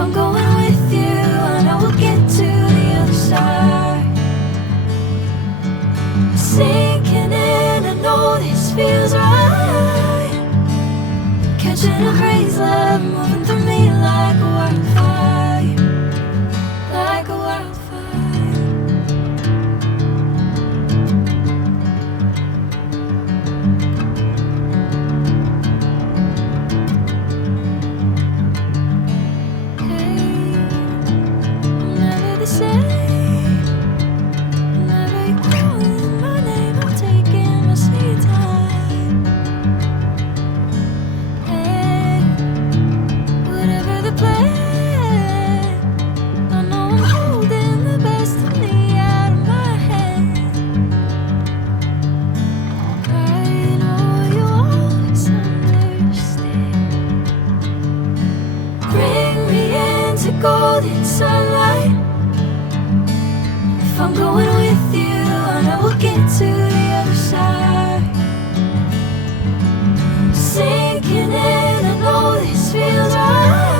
I'm going with you, I know we'll get to the other side. Sinking in, I know this feels right. Catching a crazy love, moving through me like a wildfire, like a wildfire. Golden sunlight. If I'm going with you, I know we'll get to the other side. Sinking in, I know this feels right.